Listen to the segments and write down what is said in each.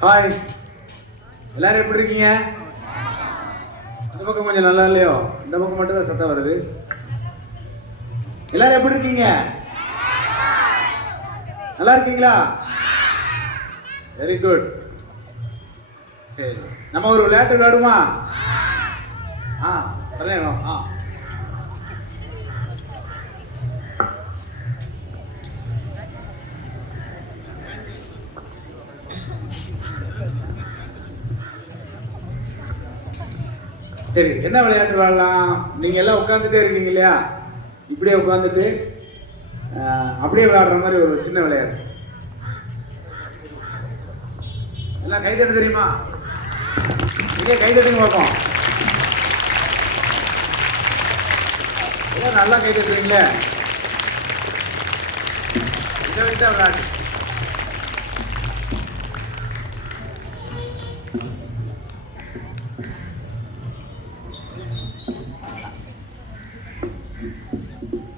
Hi, எல்லாரும் எப்படி இருக்கீங்க? இந்த பக்கம் கொஞ்சம் நல்லா இல்லையோ? இந்த பக்கம் மட்டும் தான் சத்தம் வருது. எல்லாரும் எப்படி இருக்கீங்க? நல்லா இருக்கீங்களா? Very good. சரி, நம்ம ஒரு விளையாட்டு விளையாடுமா? விளையாடும். சரி, என்ன விளையாட்டு விளையாடலாம்? நீங்கள் எல்லாம் உட்காந்துட்டே இருக்கீங்க இல்லையா? இப்படியே உட்காந்துட்டு அப்படியே விளையாடுற மாதிரி ஒரு சின்ன விளையாட்டு. எல்லாம் கைத்தட்டு தெரியுமா? இதே கைத்தட்டுங்க பார்ப்போம். எல்லாம் நல்லா கைத்தட்டுறீங்களே. இதை வச்சுதான் விளையாட்டு.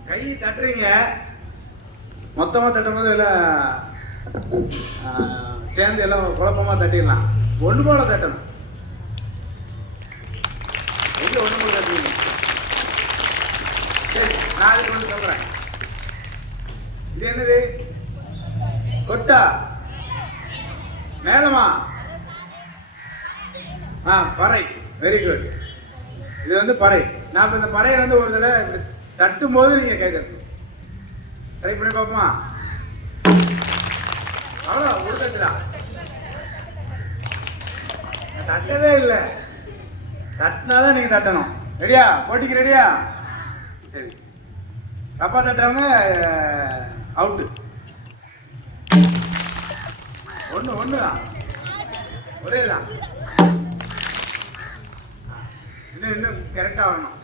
கை தட்டுறீங்க, மொத்தமாக தட்டும் போது எல்லாம் சேர்ந்து எல்லாம் குழப்பமாக தட்டிடலாம். ஒன்று போல தட்டணும். எங்கே ஒன்று போல தட்டுவீங்க? சரி, நான் அதுக்கு வந்து சொல்கிறேன். இது என்னது? கொட்டா? மேளமா? பறை. Very good. இது வந்து பறை. நான் இப்போ இந்த பறையை வந்து ஒரு தடவை தட்டும் போது நீங்க கை தட்டணும். ட்ரை பண்ணி பார்ப்போமா? அவ்வளோ ஒரு தட்டு தான். தட்டவே இல்லை. தட்டினாதான் நீங்க தட்டணும். ரெடியா? போட்டிக்கு ரெடியா? சரி, தப்பா தட்டுறவங்க அவுட்டு. ஒன்று தான், ஒரே தான். இன்னும் கரெக்டா வரணும்.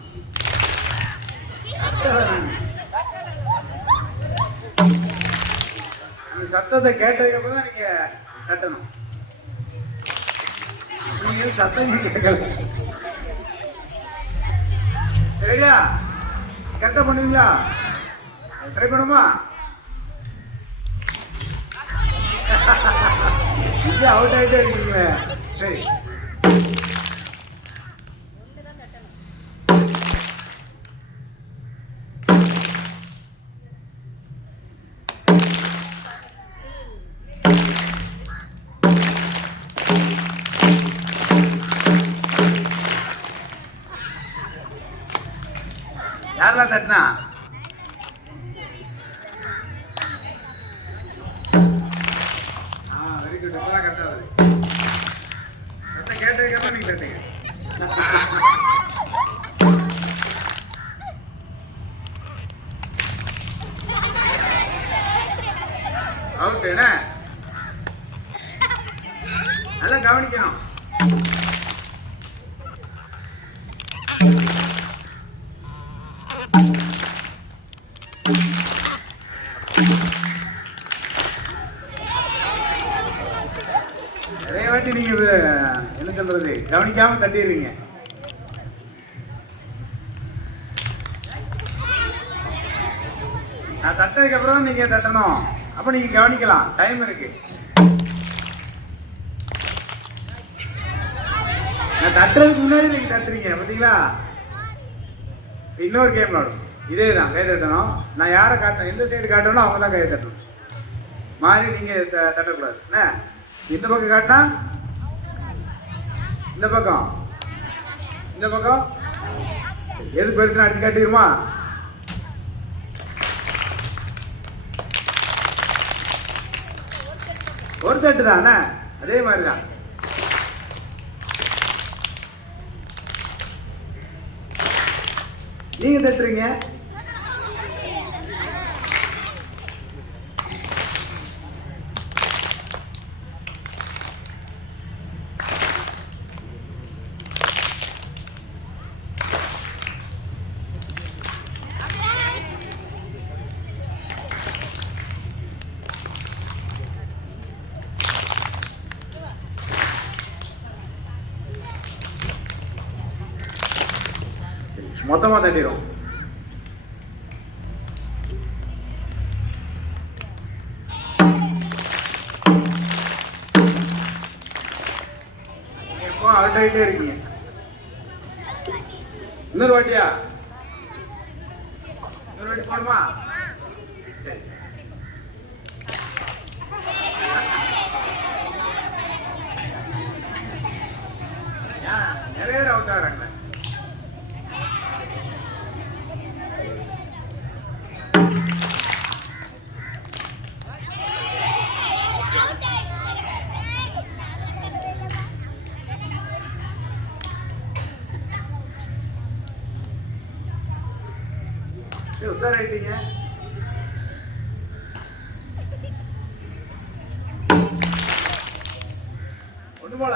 அந்த சத்தத்தை கேட்டதுக்கு அப்புறம் தான் நீங்க கட்டணும். நீங்க சத்தம் கேட்கல. சரியா? கரெக்டா பண்ணுவீங்களா? ட்ரை பண்ணுமா? இது அவுட் ஆகிட்டே இருக்கீங்களே. சரி, யாரெல்லாம் தட்டினா? Very good. இப்பதான் கரெக்டா வருது. சத்தம் கேட்டதுக்கப்புறம் நீங்க தட்டுங்க. அவுட். என்ன நல்லா கவனிக்கணும். நிறைய வாட்டி நீங்க என்ன சொல்றது, கவனிக்காம தட்டிடுறீங்க. நான் தட்டதுக்கு அப்புறம் நீங்க தட்டணும். அப்ப நீங்க கவனிக்கலாம். டைம் இருக்கு. நான் தட்டுறதுக்கு முன்னாடி நீங்க தட்டுறீங்க பாத்தீங்களா? இன்னொரு கேம் விளாடும். இதே தான், கை தட்டணும். நான் யாரை காட்டணும், எந்த சைடு காட்டணும் அவங்க தான் கை தட்டணும். மாறி நீங்க தட்டக்கூடாது. என்ன, இந்த பக்கம் காட்டினா இந்த பக்கம், இந்த பக்கம் எது பெருசுன்னு அடிச்சு காட்டிடுமா? ஒரு தட்டு தானே, அதே மாதிரி தான். நீங்க தட்டுறீங்க. மொத்தமாக தட்டிடும். அவுட் ஆகிட்டே இருக்கீங்க. இன்னொரு வாட்டியா? இன்னொரு வாட்டி போடுமா? சரி. நிறைய பேர் அவுட் ஆகிறாங்களே. உஷாராயிட்டீங்க. ஒண்ணு போல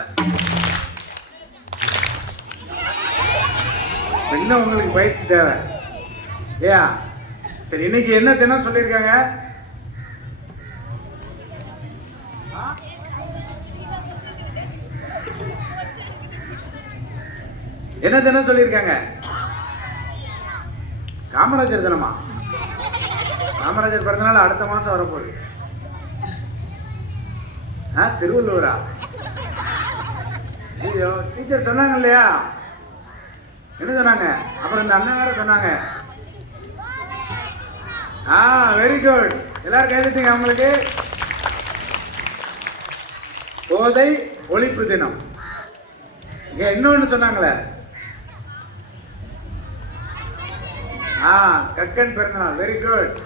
இன்னும் உங்களுக்கு பயிற்சி தேவை. ஏயா சரி, இன்னைக்கு என்ன தினம் சொல்லியிருக்காங்க? என்ன தினம் சொல்லியிருக்காங்க? காமராஜர் தினமா? காமராஜர் பிறந்தநாள் அடுத்த மாசம் வரப்போகுது. திருவள்ளுவரா? ஐயோ, டீச்சர் சொன்னாங்க இல்லையா? என்ன சொன்னாங்க? அப்புறம் இந்த அண்ணன் வேற சொன்னாங்க. வெரி குட், எல்லாரும் கைதிட்டீங்க. அவங்களுக்கு போதை ஒழிப்பு தினம். இன்னொன்னு சொன்னாங்களே, கக்கன் பிறந்தநாள். Very good.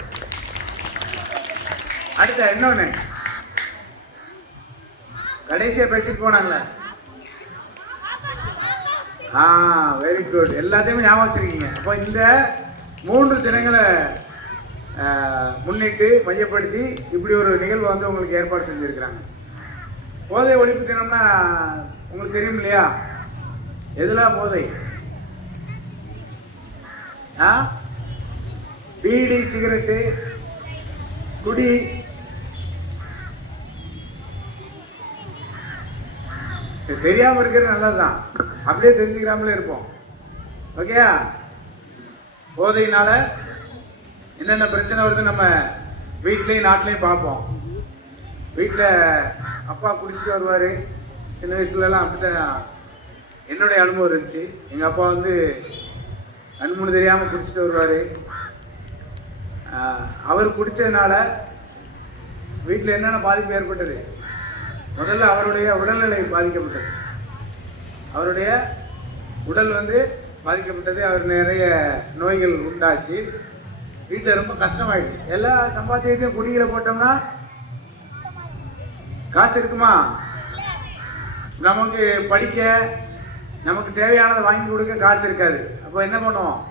அடுத்த இன்னொன்னு கடைசியா பேசிட்டு போனாங்களே. வெரி குட், எல்லாத்தையுமே ஞாபகம் வச்சிருக்கீங்க. அப்போ இந்த 3 தினங்களை முன்னிட்டு மையப்படுத்தி இப்படி ஒரு நிகழ்வு வந்து உங்களுக்கு ஏற்பாடு செஞ்சிருக்கிறாங்க. போதை ஒழிப்பு தினம்னா உங்களுக்கு தெரியும் இல்லையா? எதுலாம் போதை? பீடி, சிகரெட்டு, குடி, சரி தெரியாம இருக்கிறது நல்லதுதான். அப்படியே தெரிஞ்சுக்கிறாமலே இருப்போம். ஓகேயா? போதையினால என்னென்ன பிரச்சனை வருது நம்ம வீட்லேயும் நாட்டிலையும் பார்ப்போம். வீட்டில் அப்பா குடிச்சிட்டு வருவார். சின்ன வயசுலலாம் அப்படிதான் என்னுடைய அனுபவம் இருந்துச்சு. எங்கள் அப்பா வந்து கண்முன்னு தெரியாமல் குடிச்சிட்டு வருவார். அவர் குடித்ததுனால வீட்டில் என்னென்ன பாதிப்பு ஏற்பட்டது? முதல்ல அவருடைய உடல்நிலை பாதிக்கப்பட்டது. அவருடைய உடல் வந்து பாதிக்கப்பட்டது. அவர் நிறைய நோய்கள் உண்டாச்சு. வீட்டில் ரொம்ப கஷ்டமாயிடுச்சு. எல்லா சம்பாத்தியத்தையும் குடியில போட்டோம்னா காசு இருக்குமா? நமக்கு படிக்க, நமக்கு தேவையானதை வாங்கி கொடுக்க காசு இருக்காது. அப்போ என்ன பண்ணுவோம்?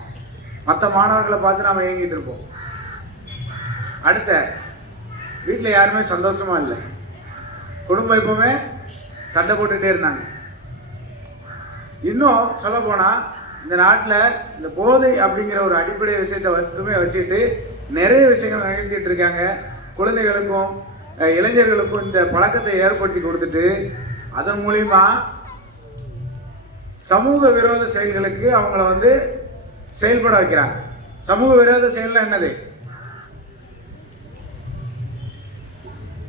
மற்ற மாணவர்களை பார்த்து நாம் ஏங்கிட்டு இருப்போம். அடுத்த வீட்டில் யாருமே சந்தோஷமா இல்லை. குடும்பம் எப்பவுமே சண்டை போட்டுகிட்டே இருந்தாங்க. இன்னும் சொல்ல போனால் இந்த நாட்டில் இந்த போதை அப்படிங்கிற ஒரு அடிப்படை விஷயத்தை மட்டுமே வச்சுட்டு நிறைய விஷயங்கள் நிகழ்த்திட்டு இருக்காங்க. குழந்தைகளுக்கும் இளைஞர்களுக்கும் இந்த பழக்கத்தை ஏற்படுத்தி கொடுத்துட்டு அதன் மூலிமா சமூக விரோத செயல்களுக்கு அவங்கள வந்து செயல்பட வைக்கிறாங்க. சமூக விரோத செயல்னா என்னது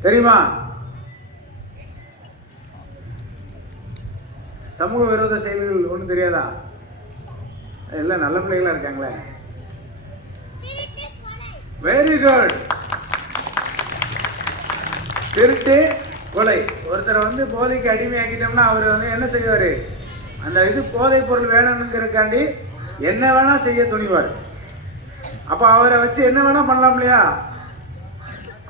தெரியுமா? சமூக விரோத செயல்கள் ஒன்றும் தெரியாதா? எல்லாம் நல்ல பிள்ளைகளா இருக்காங்களே. Very good. திருட்டு, கொலை. ஒருத்தரை வந்து போதைக்கு அடிமையாக்கிட்டோம்னா அவர் வந்து என்ன செய்வார்? அந்த இது போதை பொருள் வேணும்ங்கிறக்காண்டி என்ன வேணா செய்ய துணிவார். அப்போ அவரை வச்சு என்ன வேணா பண்ணலாம் இல்லையா?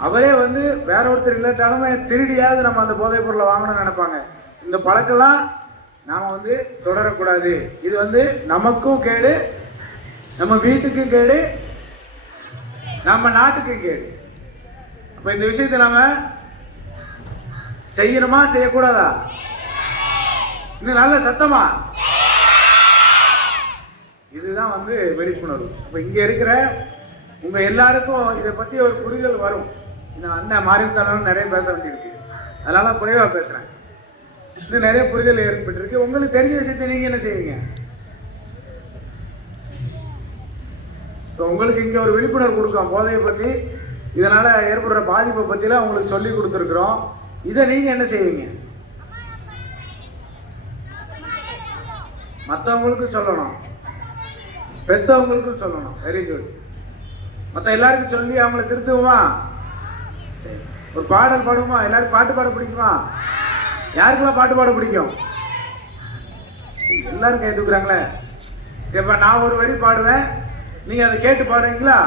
அவரே வந்து வேற ஒருத்தர் இல்லாட்டாலுமே திருடியாவது நம்ம அந்த போதை பொருளை வாங்கணும்னு நினைப்பாங்க. இந்த பழக்கெல்லாம் நாம் வந்து தொடரக்கூடாது. இது வந்து நமக்கும் கேடு, நம்ம வீட்டுக்கும் கேடு, நம்ம நாட்டுக்கும் கேடு. அப்போ இந்த விஷயத்தை நம்ம செய்யணுமா செய்யக்கூடாதா? இன்னும் நல்ல சத்தமா. இதுதான் வந்து விழிப்புணர்வு. இப்போ இங்கே இருக்கிற உங்க எல்லாருக்கும் இதை பற்றி ஒரு புரிதல் வரும். இன்னும் அண்ணன் மாறிவிட்டாலும் நிறைய பேச வேண்டியிருக்கு, அதனால குறைவாக பேசுகிறேன். இன்னும் நிறைய புரிதல் ஏற்பட்டிருக்கு. உங்களுக்கு தெரிஞ்ச விஷயத்தை நீங்கள் என்ன செய்வீங்க? இப்போ உங்களுக்கு இங்கே ஒரு விழிப்புணர்வு கொடுக்கும் போதையை பற்றி, இதனால் ஏற்படுற பாதிப்பை பற்றிலாம் உங்களுக்கு சொல்லி கொடுத்துருக்குறோம். இதை நீங்கள் என்ன செய்வீங்க? மற்றவங்களுக்கும் சொல்லணும், பெற்றவங்களுக்கும் சொல்லணும். Very good. மற்ற எல்லாருக்கும் சொல்லி அவங்கள திருத்துவோமா? சரி, ஒரு பாடல் பாடுவோமா? எல்லாரும் பாட்டு பாட பிடிக்குமா? யாருக்கெல்லாம் பாட்டு பாட பிடிக்கும்? எல்லாரும் கை தூக்குறாங்களே. சரிப்பா, நான் ஒரு வரி பாடுவேன், நீங்க அதை கேட்டு பாடுறீங்களா?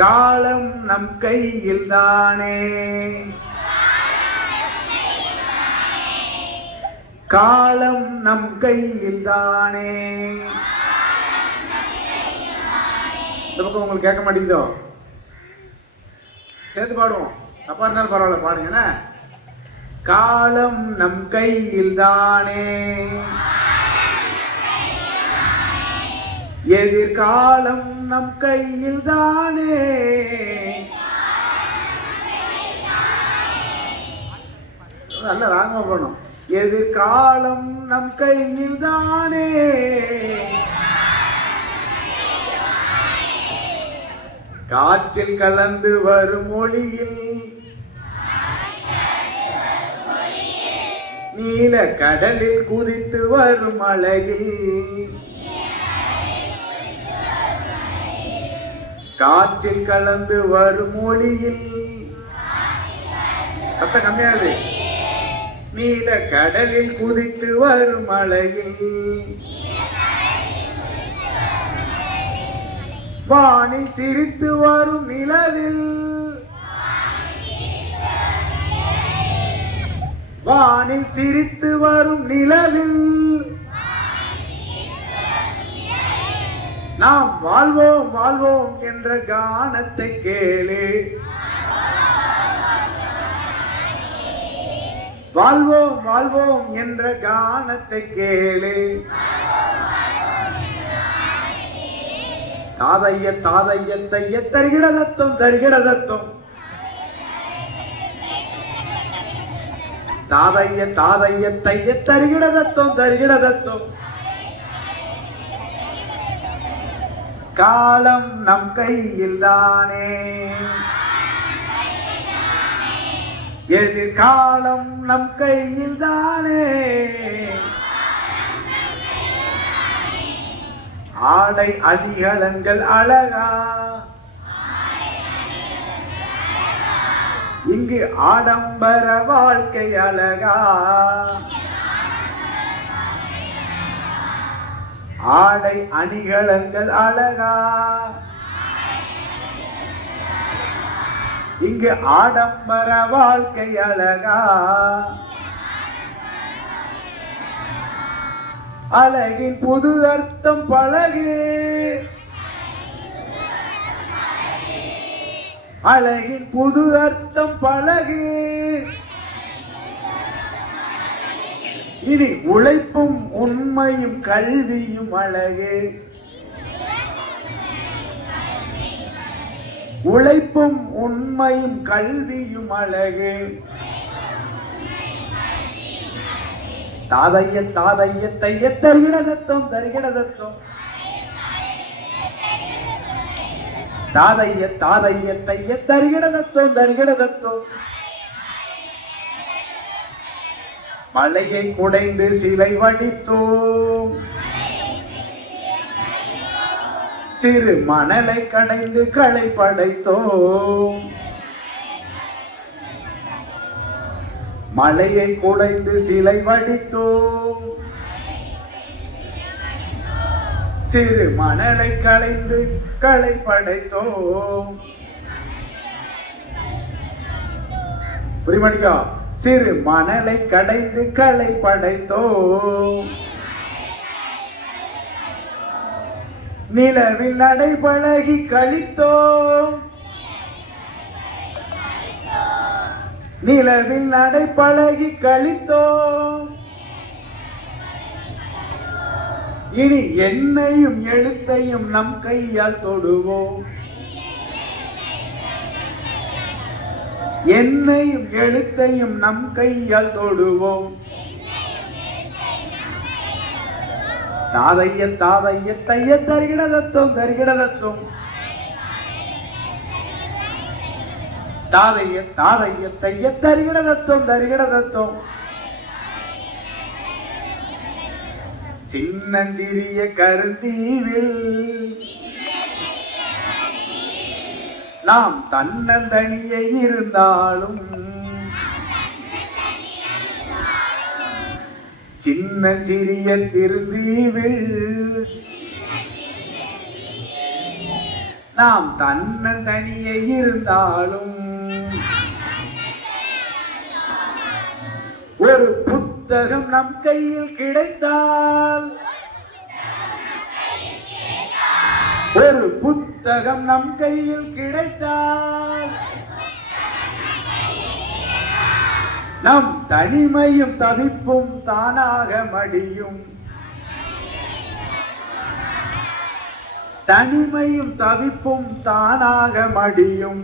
காலம் நம் கையில் தானே, காலம் நம் கையில் தானே. இந்த பக்கம் உங்களுக்கு கேட்க மாட்டேங்குதோ? சேர்த்து பாடுவோம், தப்பா இருந்தாலும் பரவாயில்ல, பாடுங்க. காலம் நம் கையில் தானே, எதிர்காலம் நம் கையில் தானே. நல்ல ராகமா போடணும். எதிர்காலம் நம் கையில் தானே, காற்றில் கலந்து வரும் மொழியில், நீல கடலில் குதித்து வரும் அழகில், காற்றில் கலந்து வரும் மொழியில், சத்தம் கம்மியாது, நீல கடலில் குதித்து வரும் அலையில், வானில் சிரித்து வரும் நிலவில், வானில் சிரித்து வரும் நிலவில், நாம் வாழ்வோம் வாழ்வோம் என்ற கானத்தை கேளு, வாழ்வோம் வாழ்வோம் என்ற கானத்தை கேளு. தாதைய தாதைய தைய தருகிட தத்துவம் தருகிட தத்துவம், தாதைய தாதைய தைய தருகிட தத்துவம் தருகிட தத்துவம். காலம் நம் கையில் தானே, எதிர்காலம் நம் கையில் தானே. ஆடை அணிகலன்கள் அழகா, இங்கு ஆடம்பர வாழ்க்கை அழகா. ஆடை அணிகலன்கள் அழகா, இங்கு ஆடம்பர வாழ்க்கை அழகா. அழகின் புது அர்த்தம் பழகு, அழகின் புது அர்த்தம் பழகு. இனி உழைப்பும் உண்மையும் கல்வியும் அழகு, உழைப்பும் உண்மையும் கல்வியும் அழகு. தாதைய தாதைய தைய தருகிட தத்துவம் தருகிட தத்துவம், தாதைய தாதைய தைய தருகிட தத்துவம் தருகிட தத்துவம். மலையை குடைந்து சிலை வடித்தோம், சிறு மணலை கடைந்து களை படைத்தோம். மலையை குடைந்து சிலை வடித்தோம், சிறு மணலை களைந்து களை படைத்தோம். புரியுமாடிக்கா? சிறு மணலை கடைந்து களை படைத்தோம். நிலவில் நடைபழகி கழித்தோம், நிலவில் நடைபழகி கழித்தோம். இனி எண்ணையும் எழுத்தையும் நம் கையால் தொடுவோம், எண்ணையும் எழுத்தையும் நம் கையால் தொடுவோம். தாதைய தாதைய தைய தருகிட தத்துவம் தருகிட தத்துவம், தாதைய தாதைய தைய தருகிட தத்துவம் தருகிட தத்துவம். சின்னஞ்சிறிய கருந்தீவில் நாம் தன்னந்தனியே இருந்தாலும் சின்னஞ்சிறிய திருந்தீவில் நாம் தன்னந்தனியே இருந்தாலும் ஒரு புத்தகம் நம் கையில் கிடைத்தால் ஒரு புத்தகம் நம் கையில் கிடைத்தால் நம் தனிமையும் தவிப்பும் தானாக மடியும். தனிமையும் தவிப்பும் தானாக மடியும்.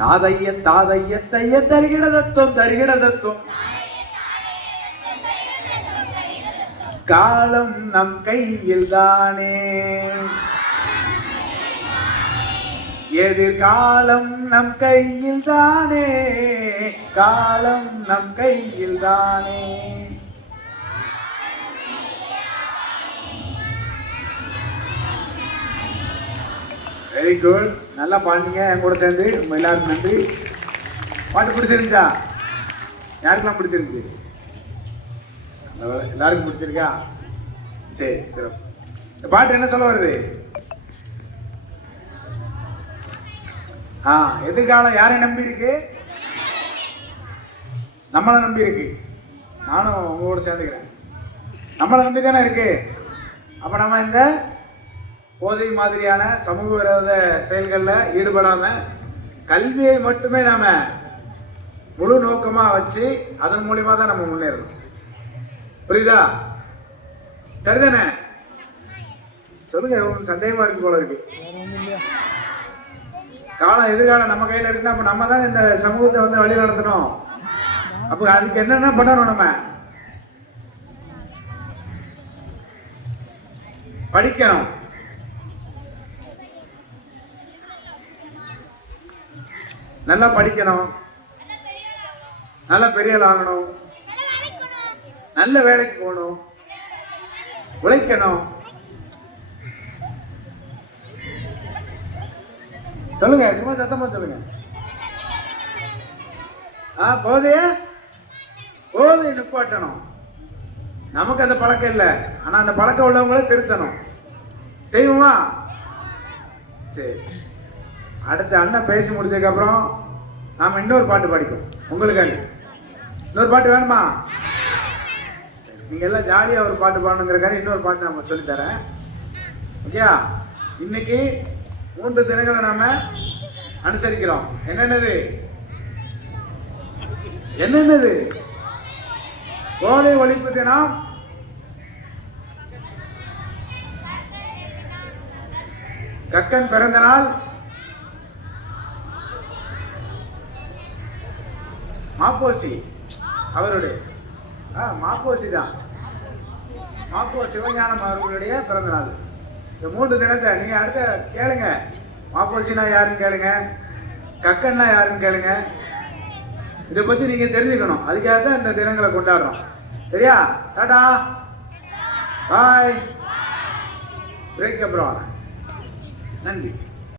தாதைய தாதைய தைய தருகிட தத்துவம் தருகிட தத்துவம். காலம் நம் கையில் தானே எதிர்காலம் நம் கையில் தானே காலம் நம் கையில் தானே. வெரி குட், நல்லா பாடுங்க என் கூட சேர்ந்து. உங்க எல்லாருக்கும் நன்றி. பாட்டு பிடிச்சிருந்துச்சா? யாருக்கெல்லாம் பிடிச்சிருந்துச்சு? எல்லாருக்கும் பிடிச்சிருக்கா? சரி சரி. இந்த பாட்டு என்ன சொல்ல வருது? எதிர்காலம் யாரை நம்பி இருக்கு? நம்மளை நம்பி இருக்கு. நானும் உங்களோட சேர்ந்துக்கிறேன். நம்மளை நம்பி தானே இருக்கு. அப்ப நம்ம இந்த போதை மாதிரியான சமூக விரோத செயல்களில் ஈடுபடாம கல்வியை மட்டுமே நாம முழு நோக்கமா வச்சு அதன் மூலியமா தான் நம்ம முன்னேறணும். புரியுதா? சரிதானே? சொல்லுங்க. சந்தேகமா இருக்கு போல இருக்கு. காலம் எதிர்காலம் நம்ம கையில இருக்குன்னா அப்ப நம்ம தான் இந்த சமூகத்தை வந்து வழி நடத்தணும். அப்ப அதுக்கு என்னென்ன பண்ணணும்? நம்ம படிக்கணும். நல்லா படிக்கணும். நல்ல பெரிய ஆள் ஆகணும். நல்ல வேலைக்கு போகணும். உழைக்கணும். சொல்லுங்க, சும்மா சத்தமா சொல்லுங்க. போதைய நிப்பாட்டணும். நமக்கு அந்த பழக்கம் இல்லை. ஆனா அந்த பழக்கம் உள்ளவங்கள திருத்தணும். செய்வோமா? சரி. அடுத்த அண்ணன் பேசி முடிச்சதுக்கு அப்புறம் நாம இன்னொரு பாட்டு படிப்போம். உங்களுக்காண்டி இன்னொரு பாட்டு வேணுமா? நீங்க எல்லாம் ஜாலியா ஒரு பாட்டு பாடணுங்கிறக்காண்டி இன்னொரு பாட்டு நம்ம சொல்லித்தரேன். ஓகே? இன்னைக்கு 3 தினங்களை நாம அனுசரிக்கிறோம். என்னென்னது? போதை ஒழிப்பு தினம், கக்கன் பிறந்த நாள், மாப்போசி அவருடைய மாப்போசி தான், மாப்போ சிவஞானம் அவர்களுடைய பிறந்த நாள். இந்த 3 தினத்தை நீங்க அடுத்த கேளுங்க. மாப்போசினா யாருன்னு கேளுங்க, கக்கன்னா யாருன்னு கேளுங்க. இதை பத்தி நீங்க தெரிஞ்சுக்கணும். அதுக்காக தான் இந்த தினங்களை கொண்டாடுறோம். சரியா? டாடா பாய். பிரேக் அப்புறம் நன்றி.